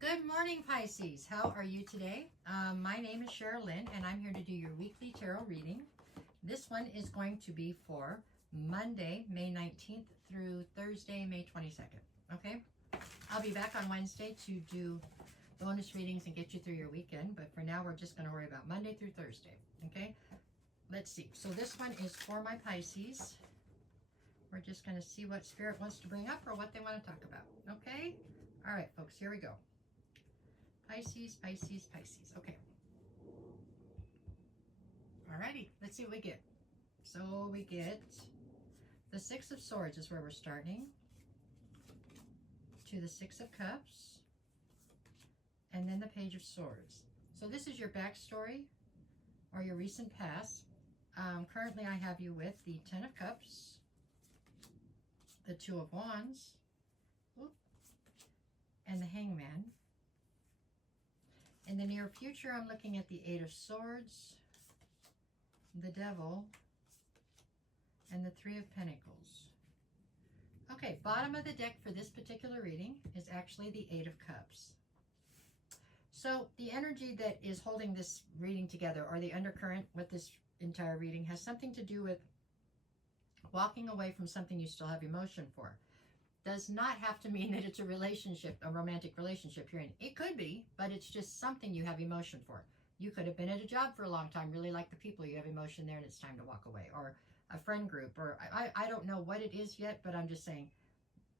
Good morning, Pisces. How are you today? My name is Sherilyn, and I'm here to do your weekly tarot reading. This one is going to be for Monday, May 19th through Thursday, May 22nd. Okay? I'll be back on Wednesday to do bonus readings and get you through your weekend, but for now, we're just going to worry about Monday through Thursday. Okay? Let's see. So this one is for my Pisces. We're just going to see what Spirit wants to bring up or what they want to talk about. Okay? All right, folks, here we go. Pisces, Pisces, Pisces. Okay. Alrighty, let's see what we get. So we get the Six of Swords is where we're starting, to the Six of Cups, and then the Page of Swords. So this is your backstory or your recent past. Currently I have you with the Ten of Cups, the Two of Wands, and the Hangman. In the near future, I'm looking at the Eight of Swords, the Devil, and the Three of Pentacles. Okay, bottom of the deck for this particular reading is actually the Eight of Cups. So the energy that is holding this reading together, or the undercurrent with this entire reading, has something to do with walking away from something you still have emotion for. Does not have to mean that it's a relationship, a romantic relationship you're in. It could be, but it's just something you have emotion for. You could have been at a job for a long time, really like the people, you have emotion there, and it's time to walk away. Or a friend group, or I don't know what it is yet, but I'm just saying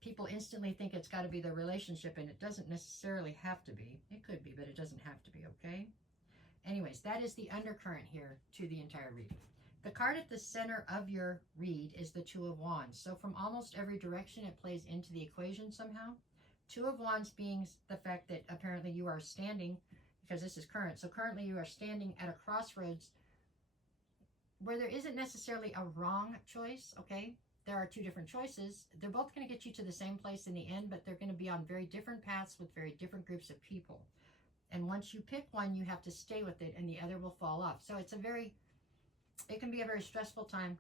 people instantly think it's got to be the relationship, and it doesn't necessarily have to be. It could be, but it doesn't have to be, okay? Anyways, that is the undercurrent here to the entire reading. The card at the center of your read is the Two of Wands. So from almost every direction, it plays into the equation somehow. Two of Wands being the fact that apparently you are standing, because this is current, so currently you are standing at a crossroads where there isn't necessarily a wrong choice, okay? There are two different choices. They're both going to get you to the same place in the end, but they're going to be on very different paths with very different groups of people. And once you pick one, you have to stay with it, and the other will fall off. So it can be a very stressful time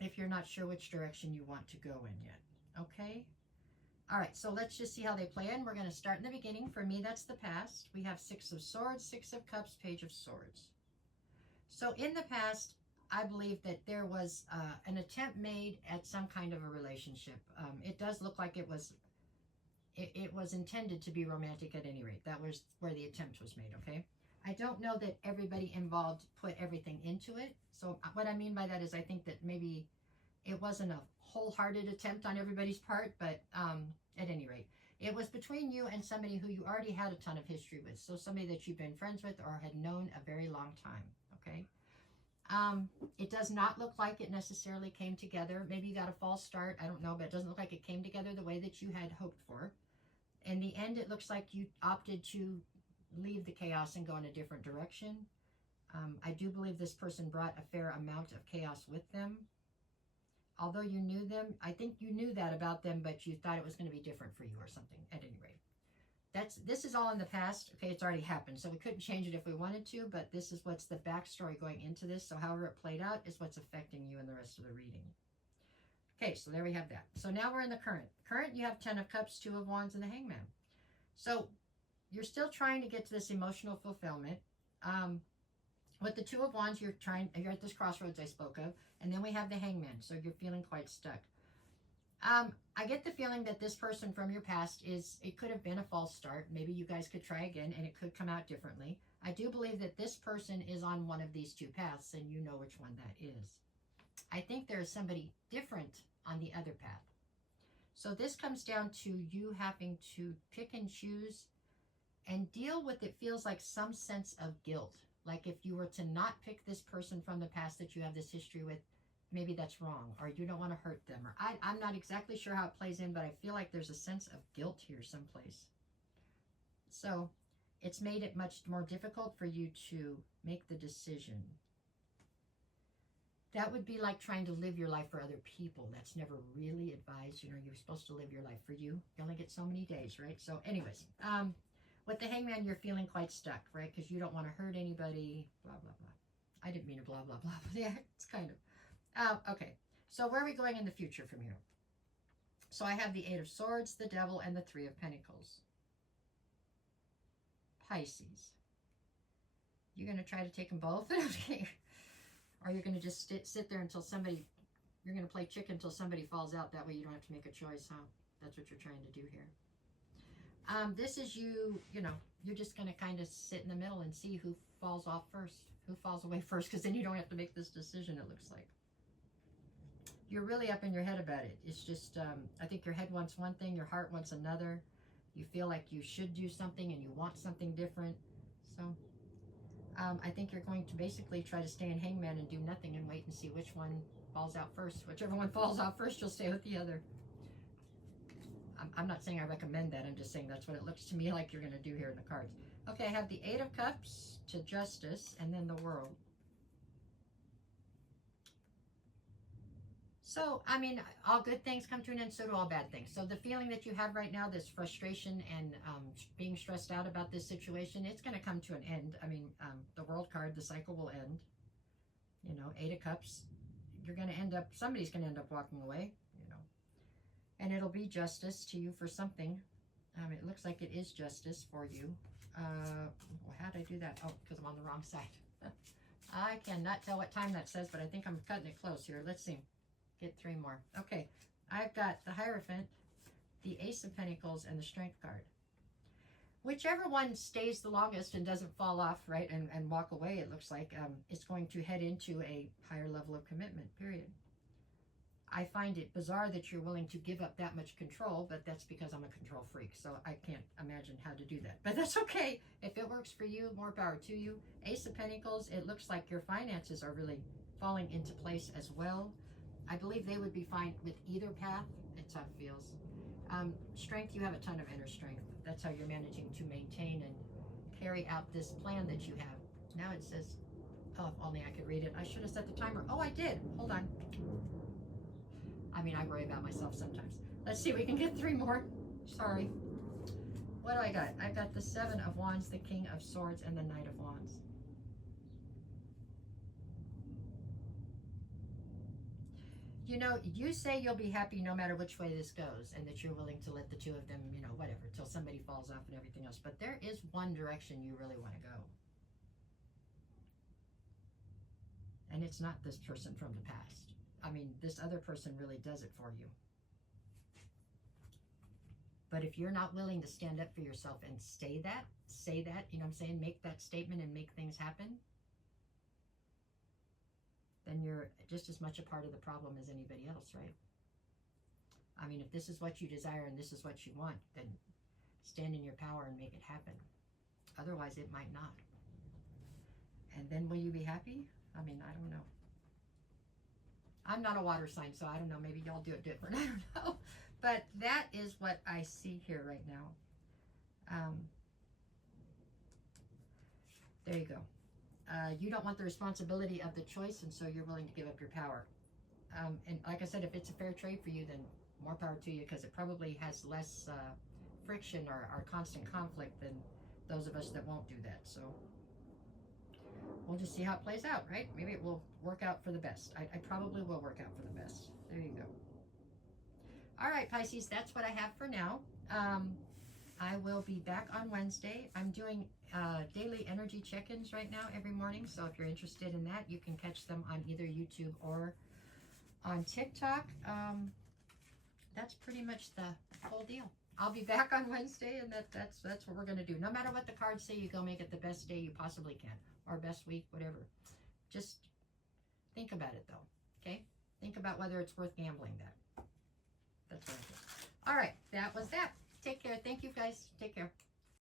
if you're not sure which direction you want to go in yet. Okay? All right, so let's just see how they play in. We're going to start in the beginning. For me, that's the past. We have Six of Swords, Six of Cups, Page of Swords. So in the past, I believe that there was an attempt made at some kind of a relationship. It does look like it was intended to be romantic at any rate. That was where the attempt was made, okay? I don't know that everybody involved put everything into it. So what I mean by that is I think that maybe it wasn't a wholehearted attempt on everybody's part, but at any rate, it was between you and somebody who you already had a ton of history with. So somebody that you've been friends with or had known a very long time, okay? It does not look like it necessarily came together. Maybe you got a false start. I don't know, but it doesn't look like it came together the way that you had hoped for. In the end, it looks like you opted to leave the chaos and go in a different direction. I do believe this person brought a fair amount of chaos with them. Although you knew them, I think you knew that about them, but you thought it was going to be different for you or something, at any rate. This is all in the past. Okay, it's already happened, so we couldn't change it if we wanted to, but this is what's the backstory going into this. So however it played out is what's affecting you in the rest of the reading. Okay, so there we have that. So now we're in the current. Current, you have Ten of Cups, Two of Wands, and the Hangman. So you're still trying to get to this emotional fulfillment. With the Two of Wands, you're at this crossroads I spoke of, and then we have the Hangman, so you're feeling quite stuck. I get the feeling that this person from your past it could have been a false start. Maybe you guys could try again, and it could come out differently. I do believe that this person is on one of these two paths, and you know which one that is. I think there is somebody different on the other path. So this comes down to you having to pick and choose and deal with, it feels like, some sense of guilt. Like if you were to not pick this person from the past that you have this history with, maybe that's wrong, or you don't want to hurt them, or I'm not exactly sure how it plays in, but I feel like there's a sense of guilt here someplace. So it's made it much more difficult for you to make the decision. That would be like trying to live your life for other people. That's never really advised. You know, you're supposed to live your life for you. You only get so many days, right? So anyways, with the Hangman, you're feeling quite stuck, right? Because you don't want to hurt anybody, blah, blah, blah. I didn't mean to blah, blah, blah. Yeah, it's kind of. Okay, so where are we going in the future from here? So I have the Eight of Swords, the Devil, and the Three of Pentacles. Pisces. You're going to try to take them both? Okay. Or you're going to just sit there until somebody, you're going to play chicken until somebody falls out. That way you don't have to make a choice, huh? That's what you're trying to do here. This is you, you know, you're just going to kind of sit in the middle and see who falls off first, who falls away first, because then you don't have to make this decision, it looks like. You're really up in your head about it. It's just, I think your head wants one thing, your heart wants another. You feel like you should do something and you want something different. So I think you're going to basically try to stay in hangman and do nothing and wait and see which one falls out first. Whichever one falls out first, you'll stay with the other. I'm not saying I recommend that. I'm just saying that's what it looks to me like you're going to do here in the cards. Okay, I have the Eight of Cups to Justice and then the World. So, I mean, all good things come to an end, so do all bad things. So the feeling that you have right now, this frustration and being stressed out about this situation, it's going to come to an end. I mean, the World card, the cycle will end. You know, Eight of Cups, you're going to end up, somebody's going to end up walking away, you know. And it'll be justice to you for something. It looks like it is justice for you. Well, how did I do that? Oh, because I'm on the wrong side. I cannot tell what time that says, but I think I'm cutting it close here. Let's see. Get three more. Okay, I've got the Hierophant, the Ace of Pentacles, and the Strength card. Whichever one stays the longest and doesn't fall off, right, and walk away, it looks like, it's going to head into a higher level of commitment, period. I find it bizarre that you're willing to give up that much control, but that's because I'm a control freak, so I can't imagine how to do that. But that's okay. If it works for you, more power to you. Ace of Pentacles, it looks like your finances are really falling into place as well. I believe they would be fine with either path. It's how it feels. Strength, you have a ton of inner strength. That's how you're managing to maintain and carry out this plan that you have. Now it says, oh, if only I could read it. I should have set the timer. Oh, I did. Hold on. I mean, I worry about myself sometimes. Let's see, we can get three more. Sorry. What do I got? I've got the Seven of Wands, the King of Swords, and the Knight of Wands. You know, you say you'll be happy no matter which way this goes, and that you're willing to let the two of them, you know, whatever, till somebody falls off and everything else. But there is one direction you really want to go. And it's not this person from the past. I mean, this other person really does it for you. But if you're not willing to stand up for yourself and say that, you know what I'm saying, make that statement and make things happen, then you're just as much a part of the problem as anybody else, right? I mean, if this is what you desire and this is what you want, then stand in your power and make it happen. Otherwise, it might not. And then will you be happy? I mean, I don't know. I'm not a water sign, so I don't know. Maybe y'all do it different. I don't know. But that is what I see here right now. There you go. You don't want the responsibility of the choice, and so you're willing to give up your power. And like I said, if it's a fair trade for you, then more power to you, because it probably has less friction or constant conflict than those of us that won't do that. So we'll just see how it plays out, right? Maybe it will work out for the best. I probably will work out for the best. There you go. All right, Pisces, that's what I have for now. I will be back on Wednesday. I'm doing daily energy check-ins right now every morning. So if you're interested in that, you can catch them on either YouTube or on TikTok. That's pretty much the whole deal. I'll be back on Wednesday, and that's what we're going to do. No matter what the cards say, you go make it the best day you possibly can, or best week, whatever. Just think about it, though, okay? Think about whether it's worth gambling that. That's what I think. All right, that was that. Take care. Thank you, guys. Take care.